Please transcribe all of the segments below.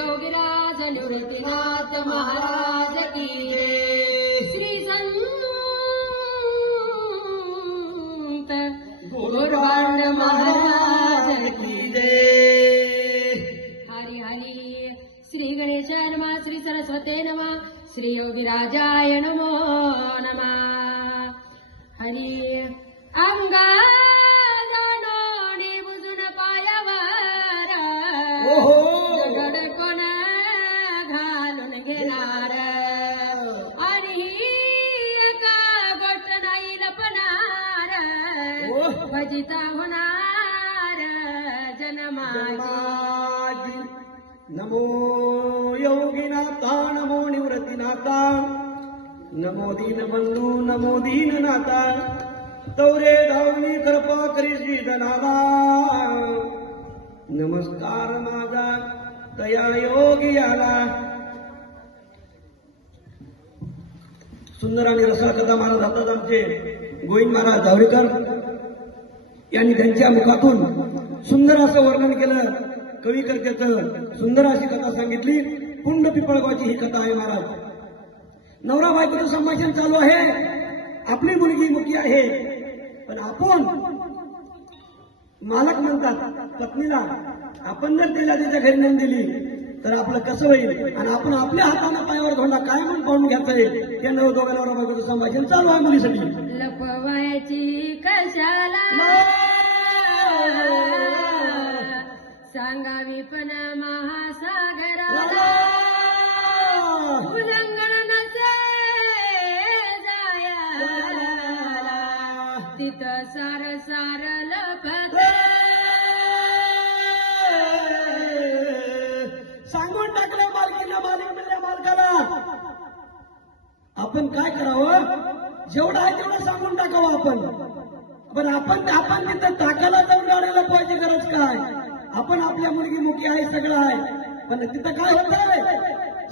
योगीराज निवृत्तीनाथ महाराज की जय. श्री संत गुरुवांड महाराज की हरी हरी श्री गणेशाय नमा श्री सरस्वते नमा श्री योगीराजाय नमो नमा हरी अंगा योगीनाथा नमो निवृत्तीनाथा नमो दीनबंधू नमो दीननाथा तौरे धावणी कृपा करी धनादा नमस्कार माझा दया योगी आला सुंदर आणि रसाळ कथा मानत आमचे गोविंद महाराज जावळीकर यांनी त्यांच्या मुखातून सुंदर असं वर्णन केलं. कवी करत्याचं सुंदर अशी कथा सांगितली. पुंड पिपळगावची ही कथा आहे महाराज. नवरा बायकोचं संभाषण चालू आहे. आपली मुलगी मुकी आहे. पण आपण मालक म्हणतात पत्नीला आपण जर तिला तिच्या घरी नेऊन दिली तर आपलं कसं होईल? आणि आपण आपल्या हाताने पायावर धोंडा काय म्हणून पाडून घ्यायचंय हे नव दोघा नवरा बायकोचं संभाषण चालू आहे मुलीसाठी. लपवायची कशाला? सांगावी पण महासागराला. अमृत सार सार सांगून टाकलं मालकीला मालिक मिळल्या मालकाला. आपण काय करावं? जेवढं आहे तेवढं सांगून टाकावं आपण. पण आपण आपण तिथं टाकायला जाऊन काढायला पाहिजे गरज काय? आपण आपल्या मुलगी मुखी आहे सगळं आहे. पण तिथं काय होत आहे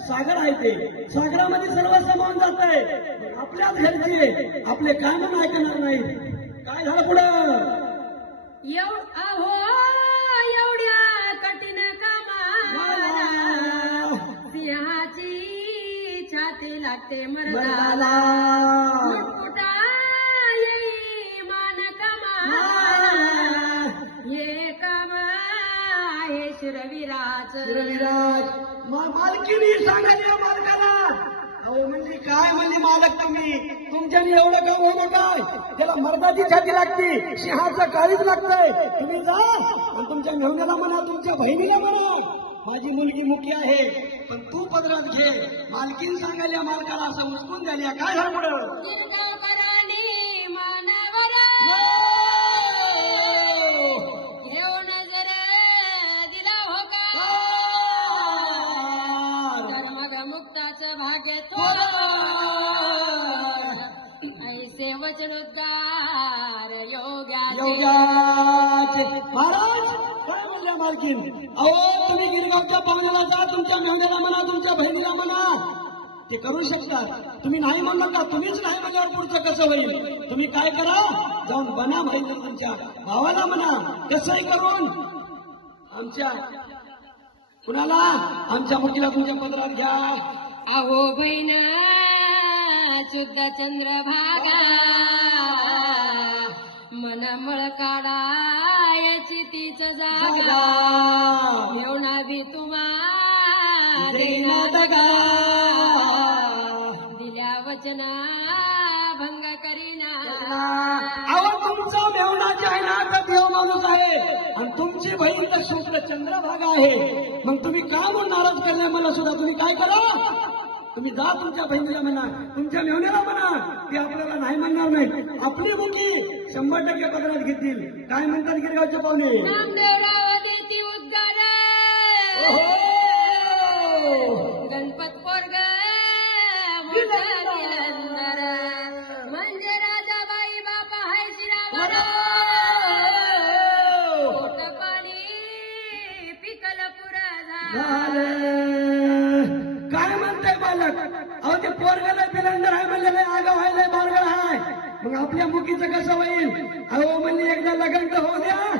सागर आहे ते. सागरामध्ये सर्व समावून जात आहे. आपल्याच घरचे आपले काय म्हणून ऐकणार नाही काय झालं पुढं? एव अहो एवढ्या कठीण कामाला सिंहाची छाती लागते मरदाला. मुटपुटा येई मान कमाला. हे काम आहे शिरविराज. मा- मालकीनी सांगायला मालकाला. अहो म्हणजे काय म्हणजे मालक तुम्ही? तुमच्याने एवढं काम होणं काय? त्याला मर्दाची छाती लागते सिंहाचं काळीच लागतंय. तुम्ही जा आणि तुमच्या मेहण्याला म्हणा तुमच्या बहिणीला म्हणा. माझी मुलगी मुखी आहे पण तू पदरात घे. मालकीन सांगायला मालकाला असं उचकून द्यायला काय झालं महाराज काय बोलल्या मालकीन. अहो तुम्ही गिरगावच्या पाहुण्याला जा तुमच्या मेहण्याला म्हणा तुमच्या बहिणीला म्हणा. ते करू शकतात. तुम्ही नाही म्हणू नका तुम्हीच नाही म्हणल्यावर पुढचं कसं होईल? तुम्ही काय करा? जाऊन बना बहिणी तुमच्या भावाला म्हणा. कसंही करून. आमच्या कुणाला? आमच्या मुलीला तुमच्या पदरात घ्या. अहो बहीण शुद्ध चंद्रभागा मन मळ काढायची तीच जागा मेवणा बी दगा दिल्या वचना भंग करीना अहो तुमचा मेवणा जे आहे ना तर देव माणूस आहे. आणि तुमची बहीण तर शुक्ल चंद्रभागा आहे. मग तुम्ही का म्हणून नाराज करणार मला सुद्धा? तुम्ही काय करा? तुम्ही जा तुमच्या बहिणीला म्हणा तुमच्या मेवण्याला म्हणा ते आपल्याला नाही म्हणणार नाही. आपली मुखी शंभर टक्के पदरात घेतील. काय म्हणतात गिरगावचे पाहुणे? मुकीचं कसं होईल? अहो म्हणजे एकदा लग्न तर होऊ द्या.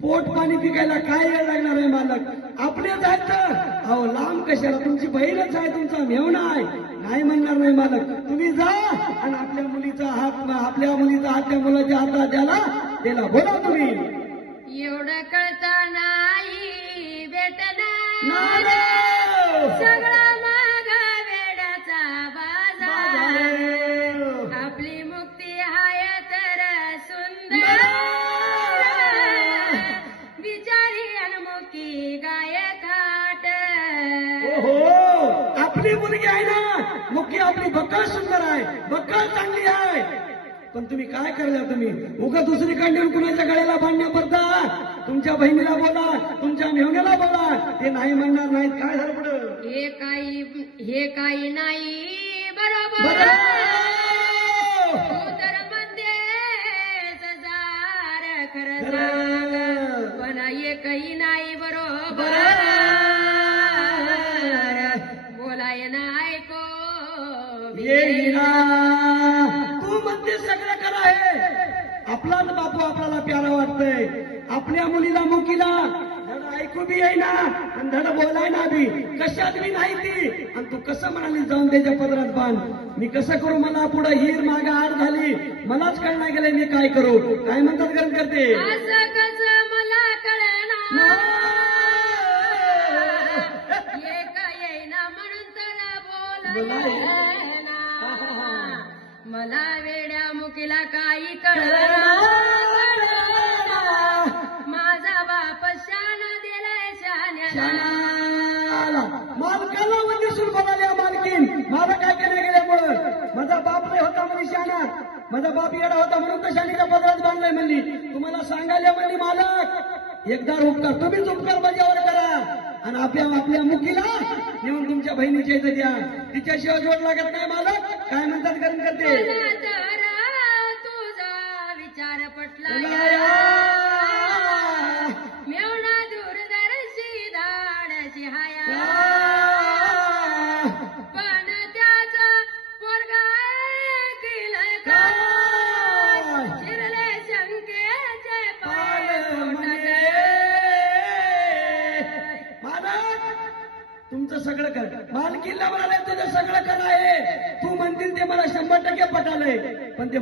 पोट पाणी पिकायला काय वेळ लागणार आहे मालक? आपलेच आहेत तर. अहो लांब कशाला? तुमची बहीणच आहे तुमचा मेवणा आहे. नाही म्हणणार नाही मालक. तुम्ही जा आणि आपल्या मुलीचा हात आपल्या मुलीचा हात त्या मुलाच्या हातात द्याला. त्याला बोला तुम्ही. एवढं कळता नाही भेटणार तुम्ही काय करला तुम्ही? उगा दुसरीकडे येऊन कुणाच्या गळ्याला बांधण्या पडता तुमच्या बहिणीला बोला तुमच्या मेहण्याला बोला ते नाही म्हणणार नाहीत. काय झालं पुढं? हे काही हे काही नाही. बरोबर. बरं. तू तर म्हणतेस जार खरं सांग. पण एकही नाही बरोबर. बोलाय नाही को येईना तू म्हणते सगळं हे आपलाच बापू आपल्याला प्यारा वाटतंय. आपल्या मुलीला मुकीला. धड ऐकू बी येईना. आणि धड बोलाय ना बी. कशात बी नाही ती आणि तू कसं म्हणाली जाऊन त्याच्या पदरात बांध मी कसं करू? मला पुढे हिर माग आड झाली. मलाच कळणार गेले मी काय करू. काय म्हणतात गरज करते? असं कसं मला वेड्या मुकीला काही कळ माझा बाप शान दिलाय शान्याला. मालकाला म्हणजे वंदिसून बोलाल्या मालकीन. मला काय केलं गेल्यामुळं? माझा बाप लय होता म्हणजे शानात. माझा बाप येडा होता म्हणून तर शानीच्या पदरात बांधलाय म्हणली. तुम्हाला सांगायला म्हणली मालक एकदा उपकार तुम्हीच उपकार बजावर करा. आणि आपल्या आपल्या मुकीला नेऊन तुमच्या बहिणीच्या इथे द्या. तिच्याशिवाय जोड लागत नाही मालक. काय म्हणतात करून करते विचार पटला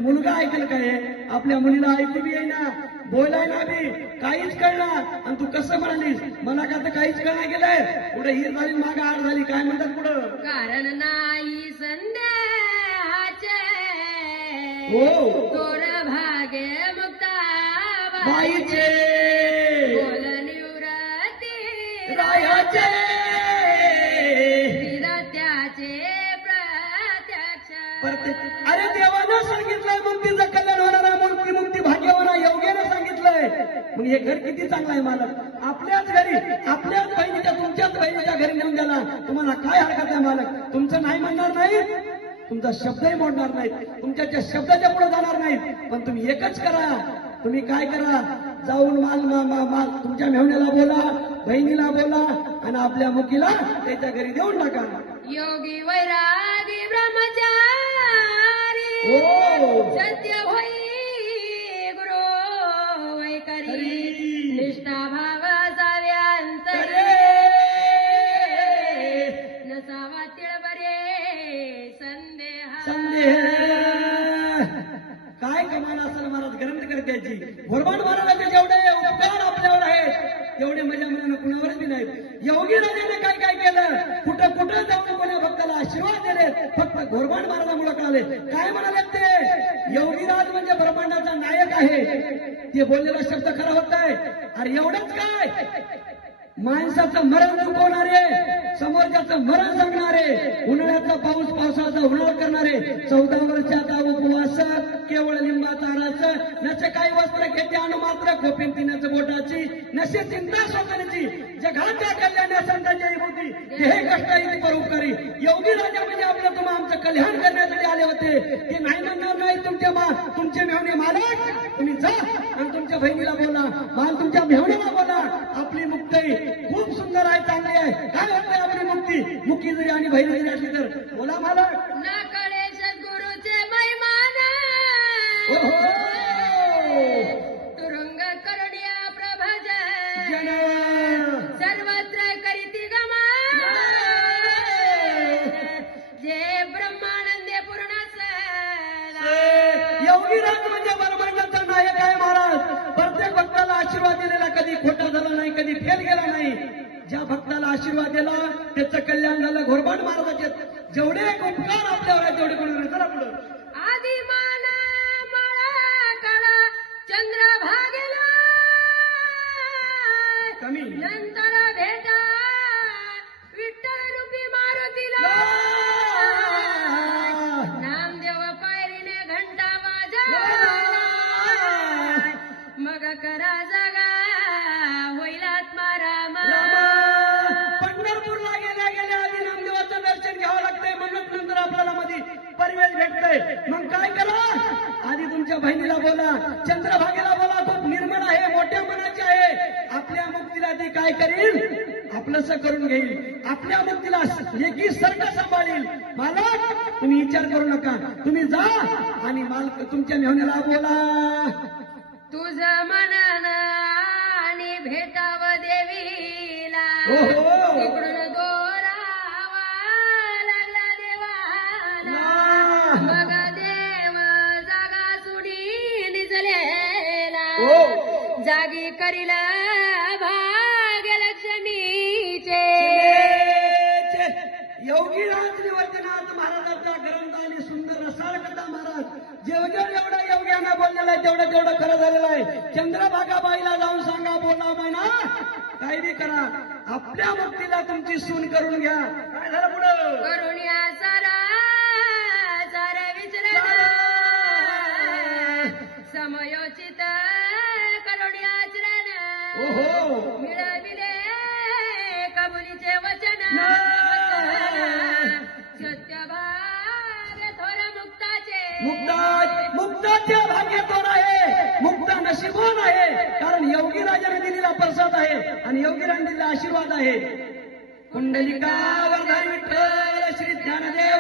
मुलगा ऐकेल काय? आपल्या मुलीला ऐकू बी येईना. बोलाय ना बी काहीच कळणार. आणि तू कसं म्हणालीस? मला का तर काहीच कळणार गेलंय? पुढे हिर झाली माग आड झाली काय म्हणतात पुढं? कारण नाही संदेहाचे हो. तोर भागे मुक्ता बाईचे. अरे देवानं सांगितलंय मुक्तीचं कल्याण होणार आहे मुक्ती मुक्ती भाग्यवाना होणार योग्यानं सांगितलंय. मग हे घर किती चांगलं आहे मालक? आपल्याच घरी आपल्याच बहिणीच्या तुमच्याच बहिणीच्या घरी नेऊन द्याला. तुम्हाला काय हरकत आहे मालक? तुमचं नाही म्हणणार नाही तुमचा शब्दही मोडणार नाही तुमच्या त्या शब्दाच्या पुढे जाणार नाही. पण तुम्ही एकच करा. तुम्ही काय करा? जाऊन माल मा- मा- माल तुमच्या मेहण्याला बोला बहिणीला बोला आणि आपल्या मुकीला त्याच्या घरी देऊन टाका. योगी वैरागी ब्रह्मचारी. हो माणसाचं मरण चुकवणारे समोरच्याचं मरण जगणारे उन्हाळ्याचा पाऊस पावसाचा उन्हाळ करणारे चौदा वर्षाचा उपवास केवळ लिंबाचा रस नसे काही वस्त्र घेते अनु मात्र खोपीन पिण्याचं बोटाची नसे चिंता स्वतःची जगाच्या कल्याण संतांच्या होती. हे कष्ट इथे परोपकारी योगी राजा म्हणजे आपलं तुम्हा आमचं कल्याण करण्यासाठी आले होते. ते नाही म्हणणार नाही तुमचे मा तुमचे मेहणे मालक तुम्ही जा आणि तुमच्या बहिणीला बोला. माल तुमच्या मेहणीला बोला. आपली मुक्ती खूप सुंदर आहे चांगली आहे काय होतंय आपली मुक्ती मुक्ती जरी आणि बहिणी जरी असली तर बोला मालक ना कळे करील आपलंस करून घेईल. आपल्या मुक्तीला लेखी सर्ग सांभाळील. मालक तुम्ही विचार करू नका. तुम्ही जा आणि मालक तुमच्या मेहण्याला बोला. तुझं मनन आणि भेटाव देवीला. तिकडून दोरावा लागला देवाला. वा. मग देव जागा सुडी निजलेला हो. जागी करील राजनिवर्तनाथ महाराजांचा ग्रंथ आणि सुंदर रसाळ कथा महाराज जेवढं एवढं योग्यानं बोललेलं आहे तेवढं तेवढं खरं झालेलं आहे. चंद्रभागाबाईला जाऊन सांगा बोला म्हणा काही बी करा. आपल्या मुक्तीला तुमची सून करून घ्या. काय झालं पुढं? करुण्या सारा सारा विचलन. समयोचित करुण्याचरण ओहो. मिळविले कारण राजाने दिलेला प्रसाद आहे आणि योगी दिलेला आशीर्वाद आहे. कुंडलिका वरदान विठ्ठल श्री ज्ञानदेव.